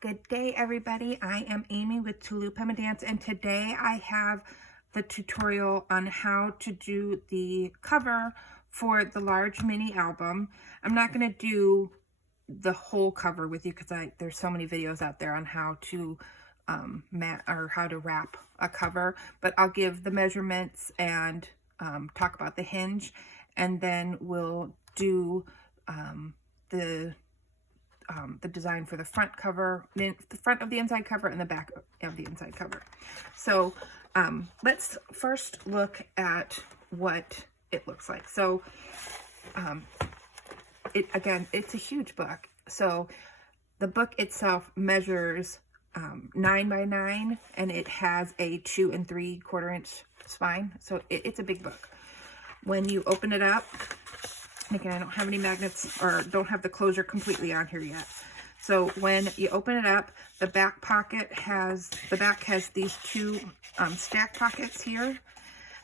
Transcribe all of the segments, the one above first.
Good day, everybody. I am Amy with Tulip Dance, and today I have the tutorial on how to do the cover for the large mini album. I'm not going to do the whole cover with you because there's so many videos out there on how to how to wrap a cover, but I'll give the measurements and talk about the hinge, and then we'll do the design for the front cover, the front of the inside cover and the back of the inside cover. So let's first look at what it looks like. So it's a huge book. So the book itself measures 9 by 9, and it has a 2 3/4 inch spine. So it's a big book. When you open it up, again, I don't have any magnets or don't have the closure completely on here yet. So when you open it up, the back has these two stack pockets here.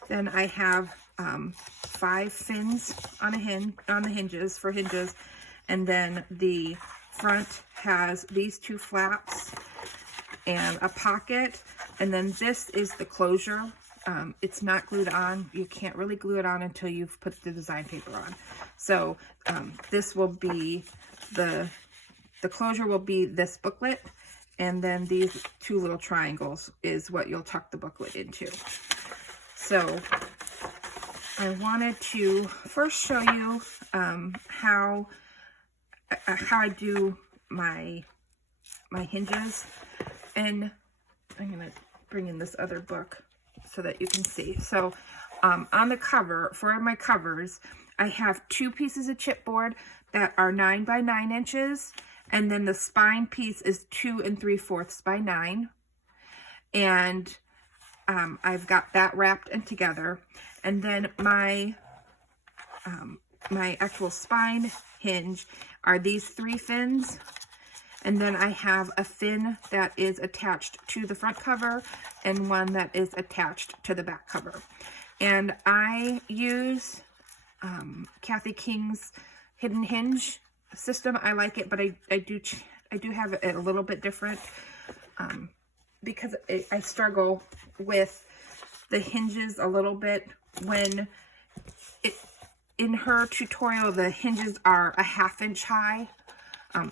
Then I have 5 fins on the hinges for hinges, and then the front has these 2 flaps and a pocket, and then this is the closure. It's not glued on. You can't really glue it on until you've put the design paper on. So this will be the closure will be this booklet, and then these 2 little triangles is what you'll tuck the booklet into. So I wanted to first show you how I do my hinges, and I'm gonna bring in this other book so that you can see. So on the cover, for my covers, I have 2 pieces of chipboard that are 9 by 9 inches, and then the spine piece is 2 3/4 by 9, and I've got that wrapped in together. And then my actual spine hinge are these 3 fins. And then I have a fin that is attached to the front cover and one that is attached to the back cover. And I use Kathy King's hidden hinge system. I like it, but I do have it a little bit different because I struggle with the hinges a little bit. When in her tutorial, the hinges are a 1/2 inch high.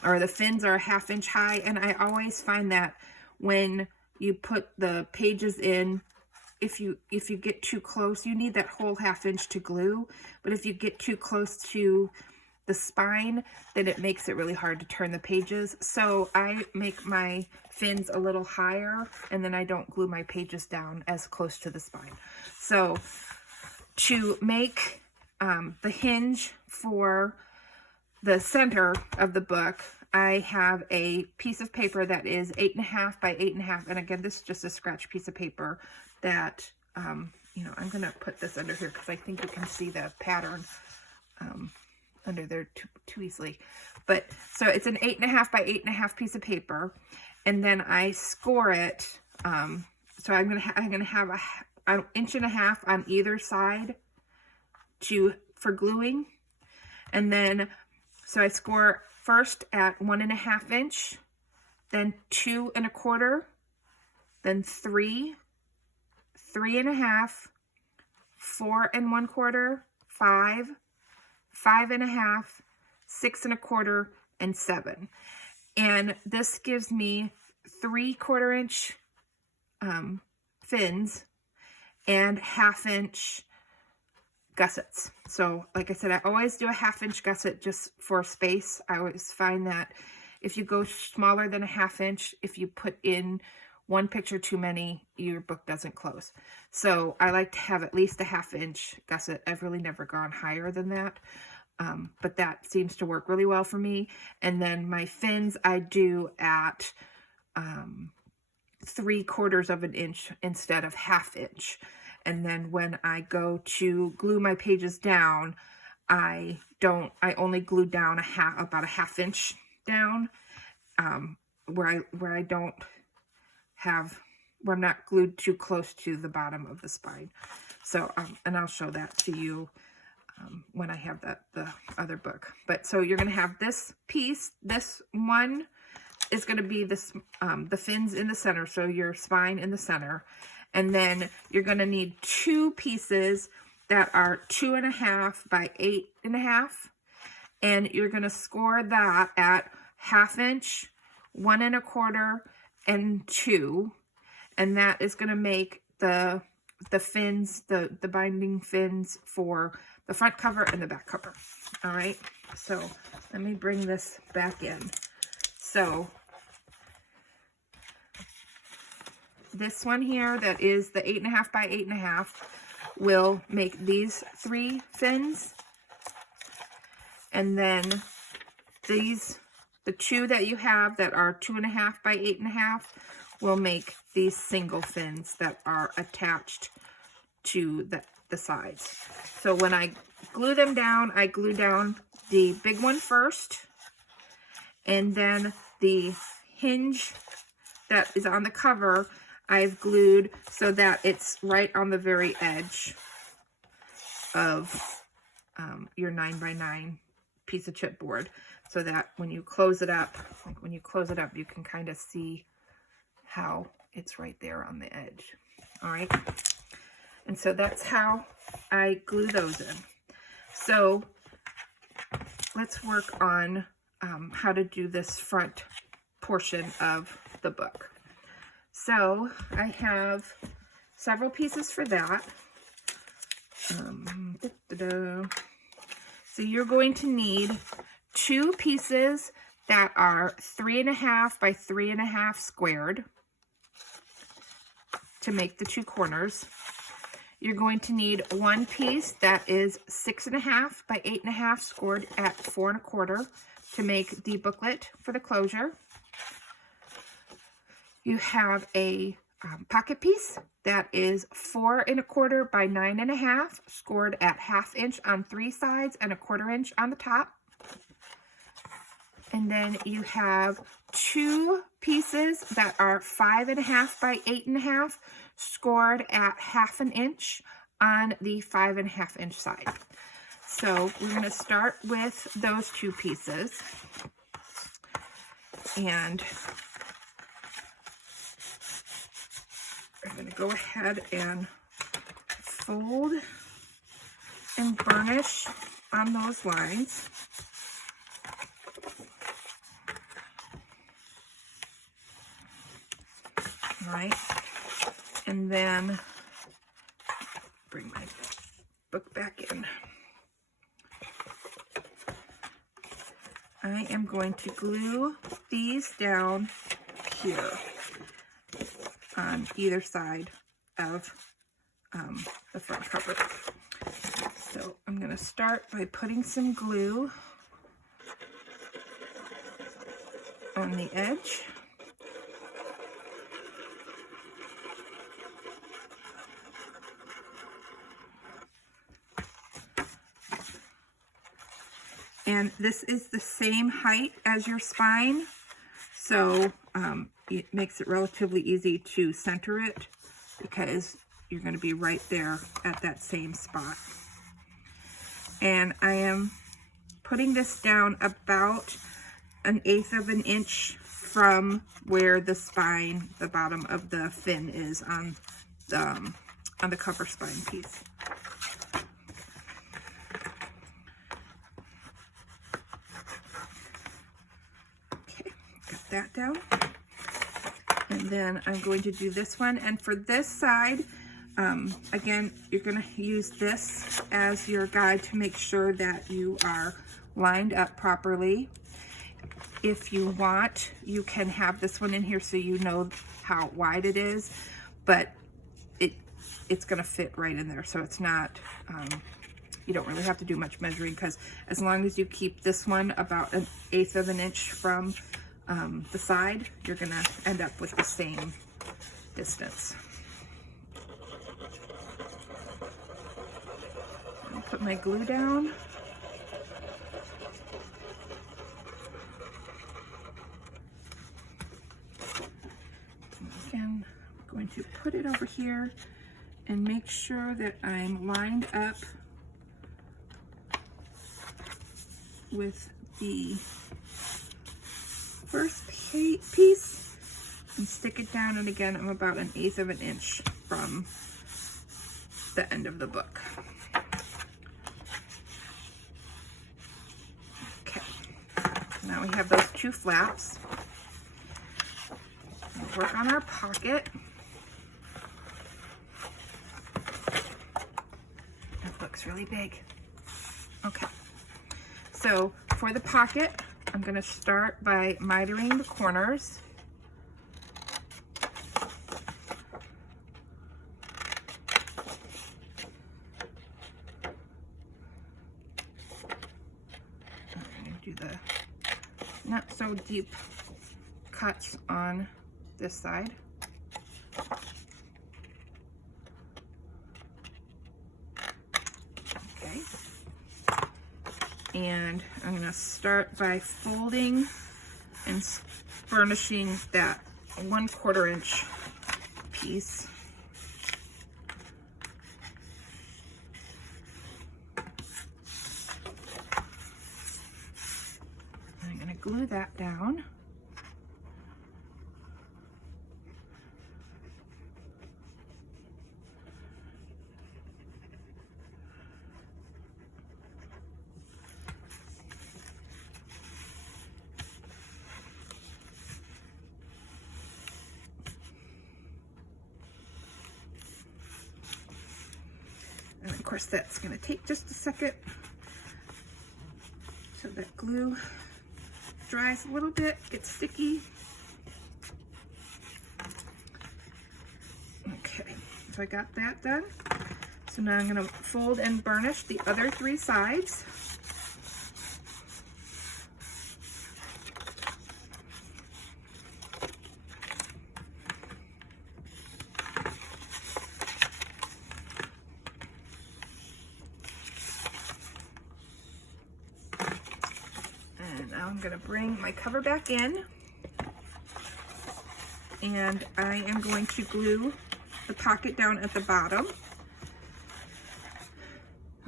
Or the fins are a 1/2 inch high, and I always find that when you put the pages in, if you get too close, you need that whole 1/2 inch to glue, but if you get too close to the spine, then it makes it really hard to turn the pages. So I make my fins a little higher, and then I don't glue my pages down as close to the spine. So to make the hinge for the center of the book, I have a piece of paper that is 8.5 by 8.5, and again, this is just a scratch piece of paper that you know, I'm gonna put this under here because I think you can see the pattern under there too easily. But so it's an 8.5 by 8.5 piece of paper, and then I score it. So I'm gonna have an 1.5 inches on either side for gluing, and then so I score first at 1.5 inch, then 2 1/4, then 3, 3.5, 4 1/4, 5, 5.5, 6 1/4, and 7. And this gives me 3/4 inch fins and 1/2 inch gussets. So like I said, I always do a 1/2 inch gusset just for space. I always find that if you go smaller than a 1/2 inch, if you put in one picture too many, your book doesn't close. So I like to have at least a 1/2 inch gusset. I've really never gone higher than that, but that seems to work really well for me. And then my fins I do at 3/4 inch instead of 1/2 inch. And then when I go to glue my pages down, I only glue down about a 1/2 inch down, where I'm not glued too close to the bottom of the spine. So, and I'll show that to you when I have the other book. But so you're going to have this piece, this one is going to be this, the fins in the center, so your spine in the center. And then you're going to need 2 pieces that are 2.5 by 8.5. And you're going to score that at 1/2 inch, 1 1/4, and 2. And that is going to make the fins, the binding fins for the front cover and the back cover. All right, so let me bring this back in. So this one here that is the 8.5 by 8.5 will make these 3 fins. And then these, the 2 that you have that are 2.5 by 8.5 will make these single fins that are attached to the sides. So when I glue them down, I glue down the big one first, and then the hinge that is on the cover, I've glued so that it's right on the very edge of your 9x9 piece of chipboard, so that when you close it up, you can kind of see how it's right there on the edge. All right, and so that's how I glue those in. So let's work on how to do this front portion of the book. So I have several pieces for that. So you're going to need 2 pieces that are 3.5 by 3.5 squared to make the 2 corners. You're going to need 1 piece that is 6.5 by 8.5 scored at 4 1/4 to make the booklet for the closure. You have a pocket piece that is 4 1/4 by 9.5 scored at 1/2 inch on 3 sides and 1/4 inch on the top. And then you have 2 pieces that are 5.5 by 8.5 scored at 1/2 inch on the 5.5 inch side. So we're going to start with those 2 pieces. And I'm going to go ahead and fold and burnish on those lines. All right, and then bring my book back in. I am going to glue these down here on either side of the front cover. So I'm going to start by putting some glue on the edge. And this is the same height as your spine, so it makes it relatively easy to center it because you're going to be right there at that same spot. And I am putting this down about 1/8 of an inch from where the spine, the bottom of the fin is on the cover spine piece. That down, and then I'm going to do this one. And for this side, again, you're going to use this as your guide to make sure that you are lined up properly. If you want, you can have this one in here so you know how wide it is, but it's going to fit right in there, so it's not you don't really have to do much measuring, because as long as you keep this one about 1/8 of an inch from the side, you're going to end up with the same distance. I'll put my glue down. Again, I'm going to put it over here and make sure that I'm lined up with the first piece and stick it down, and again, I'm about 1/8 of an inch from the end of the book. Okay, now we have those 2 flaps. We'll work on our pocket. That looks really big. Okay, so for the pocket, I'm going to start by mitering the corners. I'm going to do the not so deep cuts on this side. Okay. And I'm going to start by folding and burnishing that 1/4 inch piece. I'm going to glue that down. And of course that's going to take just a second so that glue dries a little bit, gets sticky. Okay, so I got that done. So now I'm going to fold and burnish the other 3 sides. Now I'm going to bring my cover back in, and I am going to glue the pocket down at the bottom.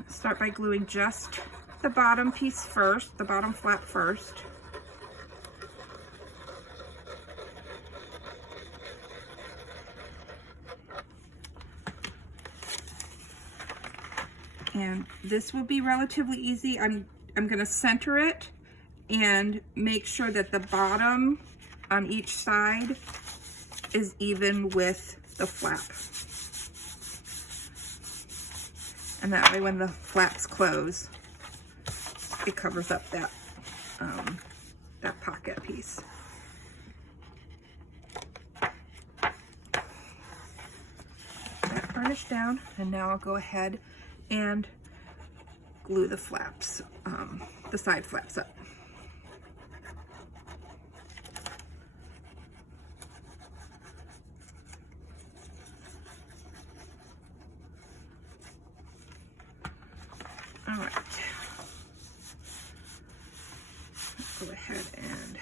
Start by gluing just the bottom piece first, the bottom flap first. And this will be relatively easy. I'm going to center it and make sure that the bottom on each side is even with the flap. And that way when the flaps close, it covers up that, that pocket piece. That burnished down, and now I'll go ahead and glue the flaps, the side flaps up. All right, let's go ahead and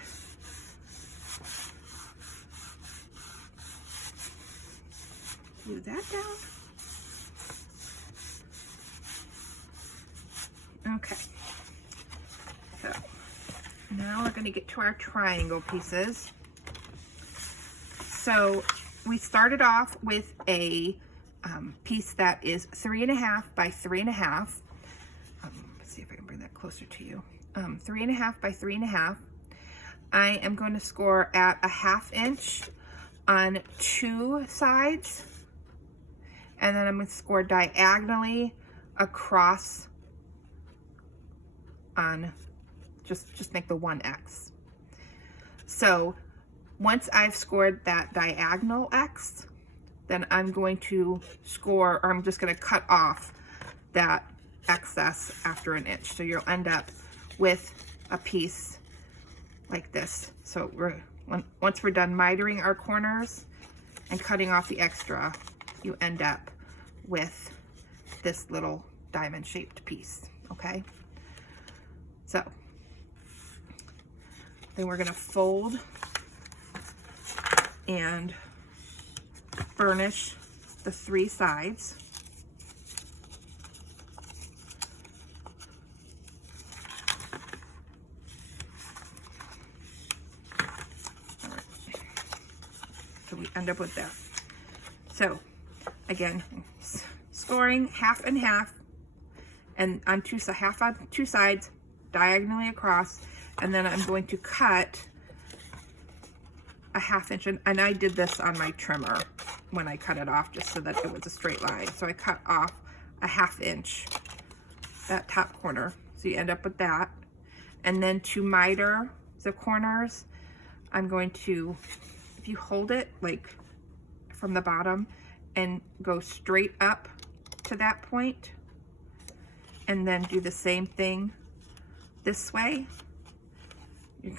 glue that down. Okay, so now we're going to get to our triangle pieces. So we started off with a piece that is 3.5 by 3.5. Let's see if I can bring that closer to you. 3.5 by 3.5. I am going to score at 1/2 inch on 2 sides, and then I'm going to score diagonally across on just make the 1X. So once I've scored that diagonal X, then I'm going to score, or I'm just going to cut off that excess after 1 inch. So you'll end up with a piece like this. So once we're done mitering our corners and cutting off the extra, you end up with this little diamond shaped piece. Okay, so then we're going to fold and burnish the 3 sides. So we end up with that. So again, scoring half and half, and on half on two sides, diagonally across, and then I'm going to cut a 1/2 inch, and I did this on my trimmer when I cut it off, just so that it was a straight line. So I cut off a 1/2 inch, that top corner. So you end up with that. And then to miter the corners, I'm going to, if you hold it like from the bottom and go straight up to that point, and then do the same thing this way, you're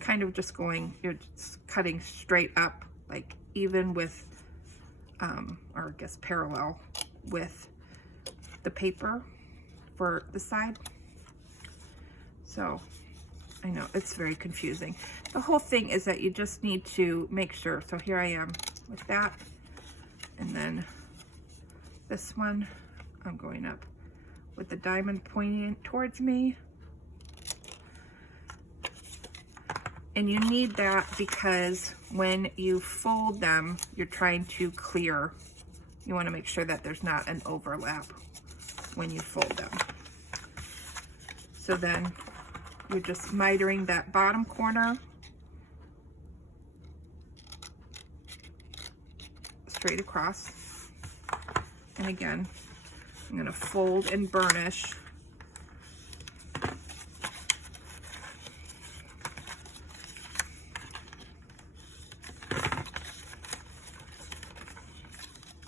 kind of just going, you're just cutting straight up, like even with, or I guess parallel with the paper for the side. So I know it's very confusing. The whole thing is that you just need to make sure. So here I am with that, and then this one, I'm going up with the diamond pointing towards me. And you need that because when you fold them, you're trying to clear. You want to make sure that there's not an overlap when you fold them. So then you're just mitering that bottom corner straight across. And again, I'm going to fold and burnish.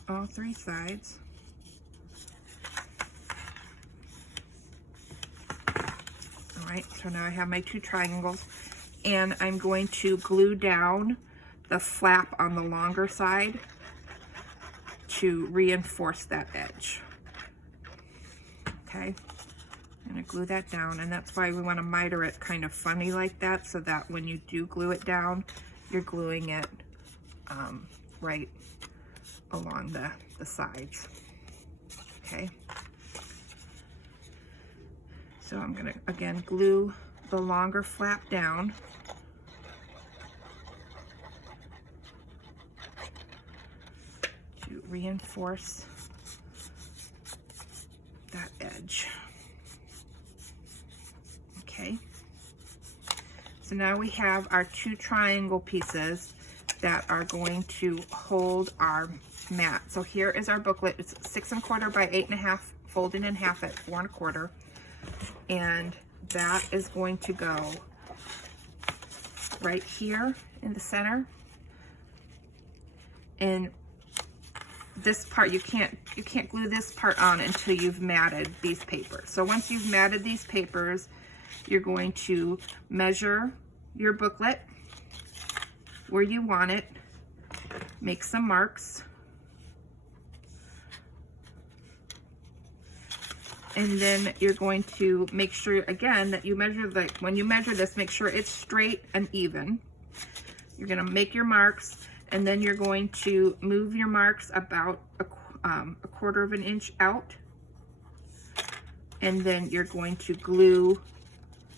All 3 sides. All right, so now I have my 2 triangles, and I'm going to glue down the flap on the longer side to reinforce that edge. Okay, I'm going to glue that down, and that's why we want to miter it kind of funny like that, so that when you do glue it down, you're gluing it right along the sides. Okay, so I'm going to again glue the longer flap down, to reinforce that edge. Okay, so now we have our 2 triangle pieces that are going to hold our mat. So here is our booklet. It's 6 1/4 by 8 1/2, folded in half at 4 1/4, and that is going to go right here in the center. And this part, you can't glue this part on until you've matted these papers. So once you've matted these papers, you're going to measure your booklet where you want it, make some marks, and then you're going to make sure again that you measure, like when you measure this, make sure it's straight and even. You're going to make your marks, and then you're going to move your marks about a 1/4 of an inch out, and then you're going to glue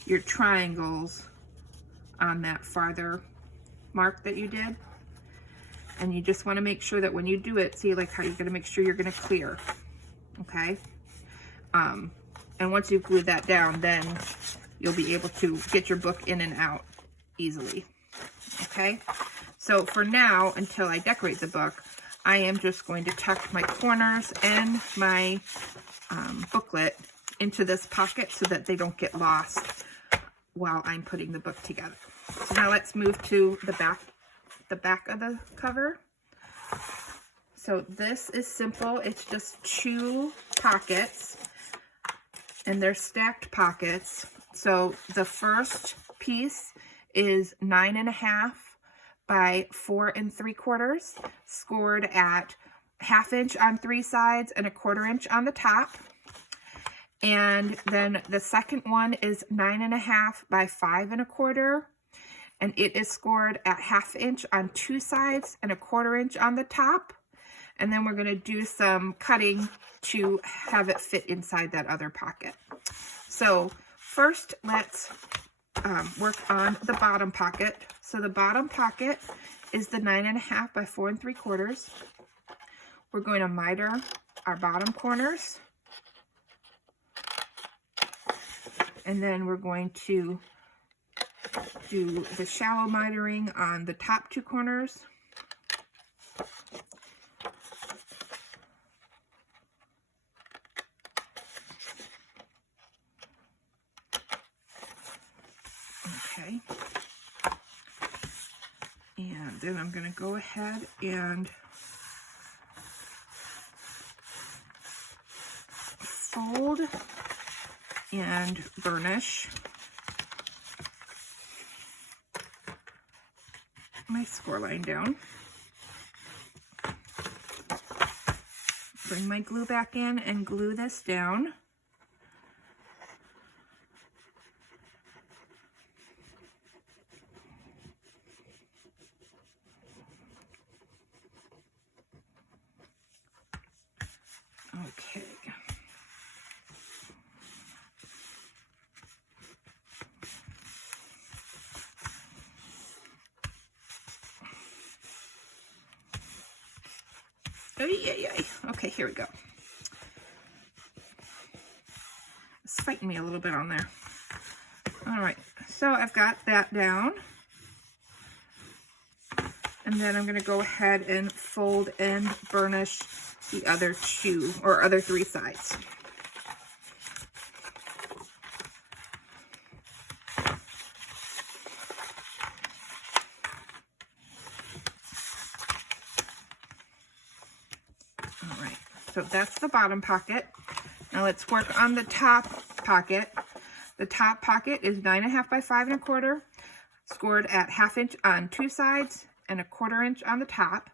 your triangles on that farther mark that you did. And you just want to make sure that when you do it, see like how you're going to make sure you're going to clear. Okay, and once you've glued that down, then you'll be able to get your book in and out easily. Okay, so for now, until I decorate the book, I am just going to tuck my corners and my booklet into this pocket so that they don't get lost while I'm putting the book together. So now let's move to the back of the cover. So this is simple. It's just 2 pockets, and they're stacked pockets. So the first piece is 9 1/2 by 4 3/4, scored at 1/2 inch on 3 sides and a 1/4 inch on the top. And then the second one is 9 1/2 by 5 1/4, and it is scored at 1/2 inch on 2 sides and a 1/4 inch on the top. And then we're going to do some cutting to have it fit inside that other pocket. So first, let's work on the bottom pocket. So the bottom pocket is the 9.5 by 4 3/4. We're going to miter our bottom corners. And then we're going to do the shallow mitering on the top 2 corners. Okay. And then I'm going to go ahead and fold and burnish my score line down. Bring my glue back in and glue this down. Okay. Oh, yeah. Okay, here we go. It's fighting me a little bit on there. All right, so I've got that down. And then I'm going to go ahead and fold and burnish the other 2 or other 3 sides. All right, so that's the bottom pocket. Now let's work on the top pocket. The top pocket is 9.5 by 5 1/4, scored at 1/2 inch on 2 sides and 1/4 inch on the top.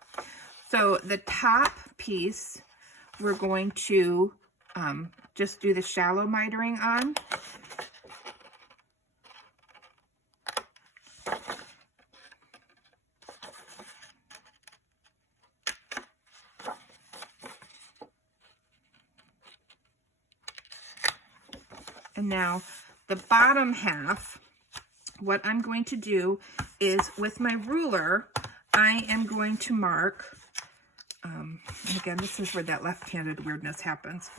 So the top piece, we're going to just do the shallow mitering on. And now the bottom half, what I'm going to do is with my ruler, I am going to mark, and again, this is where that left-handed weirdness happens.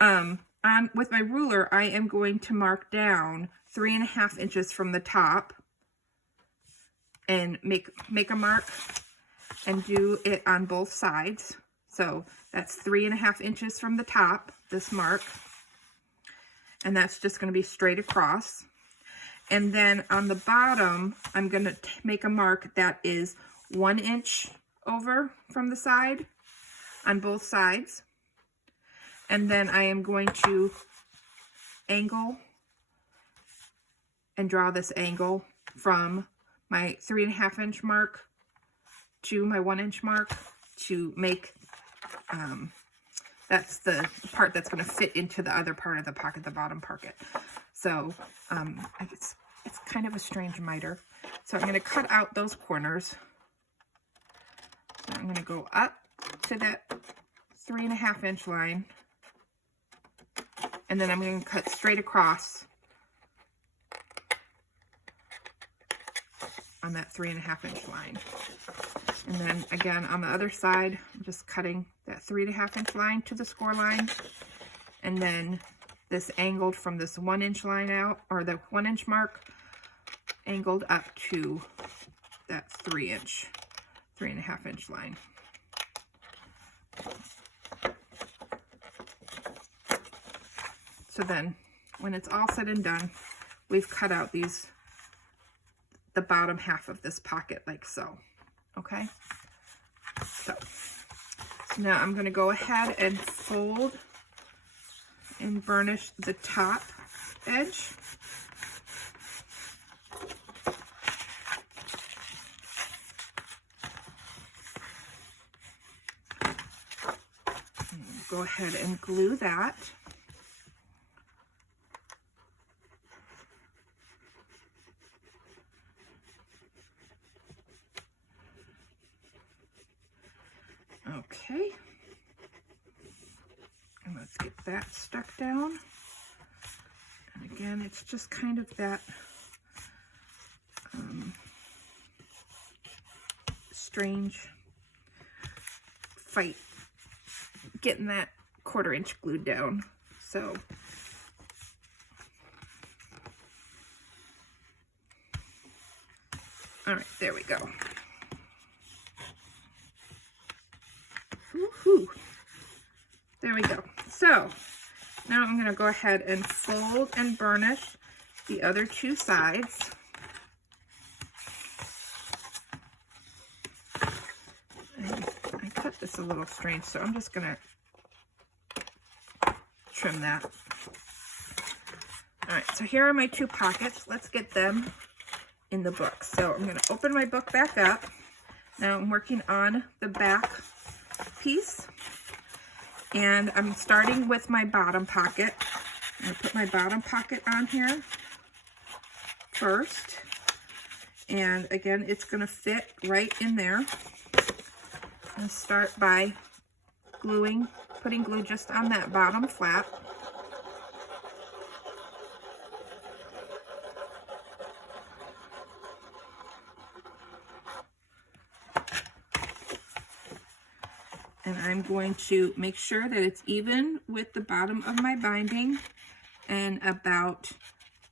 With my ruler, I am going to mark down 3.5 inches from the top and make a mark and do it on both sides. So that's 3.5 inches from the top, this mark. And that's just going to be straight across. And then on the bottom, I'm going to make a mark that is 1 inch over from the side on both sides. And then I am going to angle and draw this angle from my 3.5 inch mark to my 1 inch mark to make, that's the part that's going to fit into the other part of the pocket, the bottom pocket. So it's kind of a strange miter. So I'm going to cut out those corners. So I'm going to go up to that 3.5 inch line. And then I'm going to cut straight across on that 3.5 inch line. And then again, on the other side, I'm just cutting that 3.5 inch line to the score line. And then this angled from this 1 inch line out, or the 1 inch mark, angled up to that 3.5 inch line. So then when it's all said and done, we've cut out the bottom half of this pocket like so. Okay, so now I'm going to go ahead and fold and burnish the top edge. Go ahead and glue that. Okay, and let's get that stuck down. And again, it's just kind of that strange fight getting that 1/4 inch glued down. So all right, there we go. Woohoo! There we go. So now I'm going to go ahead and fold and burnish the other 2 sides. And I cut this a little strange, so I'm just going to trim that. All right, so here are my 2 pockets. Let's get them in the book. So I'm going to open my book back up. Now I'm working on the back piece, and I'm starting with my bottom pocket. I'm going to put my bottom pocket on here first, and again, it's going to fit right in there. I'm going to start by putting glue just on that bottom flap. And I'm going to make sure that it's even with the bottom of my binding and about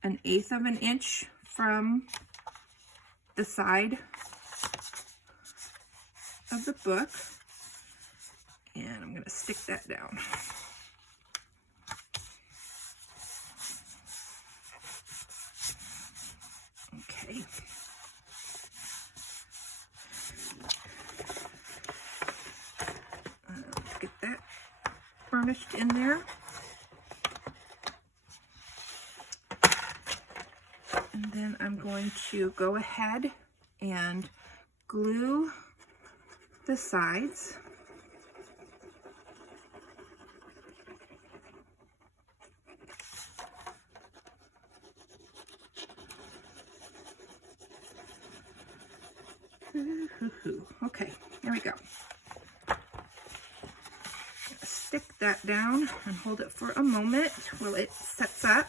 1/8 of an inch from the side of the book. And I'm going to stick that down. Okay. Get that burnished in there. And then I'm going to go ahead and glue the sides. Okay, there we go. Stick that down and hold it for a moment while it sets up.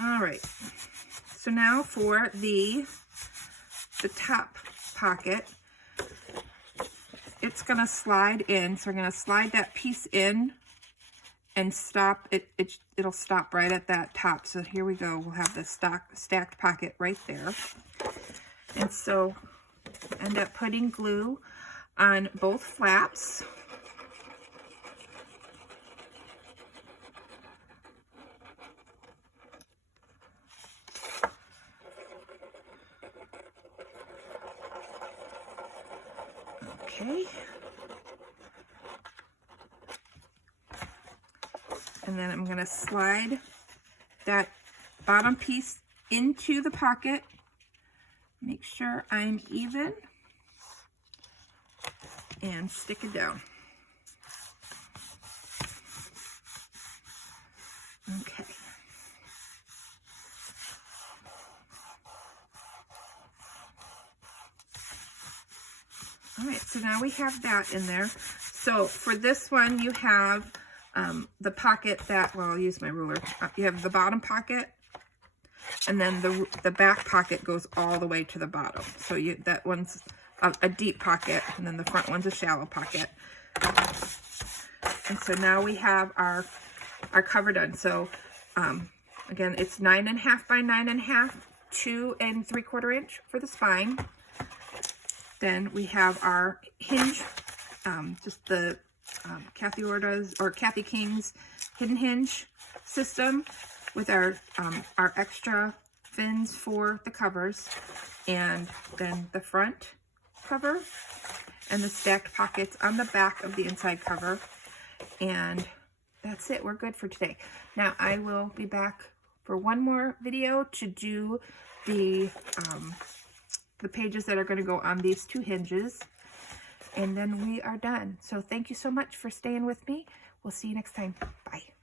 All right, so now for the top pocket, it's going to slide in. So we're going to slide that piece in and stop it. It'll stop right at that top. So here we go. We'll have the stacked pocket right there. And so end up putting glue on both flaps. Okay. And then I'm going to slide that bottom piece into the pocket. Make sure I'm even and stick it down. Okay. All right, so now we have that in there. So for this one, you have the pocket that, well, I'll use my ruler. You have the bottom pocket, and then the back pocket goes all the way to the bottom. So that one's a deep pocket, and then the front one's a shallow pocket. And so now we have our cover done. So again, it's 9.5 by 9.5, 2 3/4 inch for the spine. Then we have our hinge, just the Kathy King's hidden hinge system with our extra fins for the covers, and then the front cover and the stacked pockets on the back of the inside cover. And that's it. We're good for today. Now I will be back for one more video to do the pages that are going to go on these 2 hinges, and then we are done. So thank you so much for staying with me. We'll see you next time. Bye.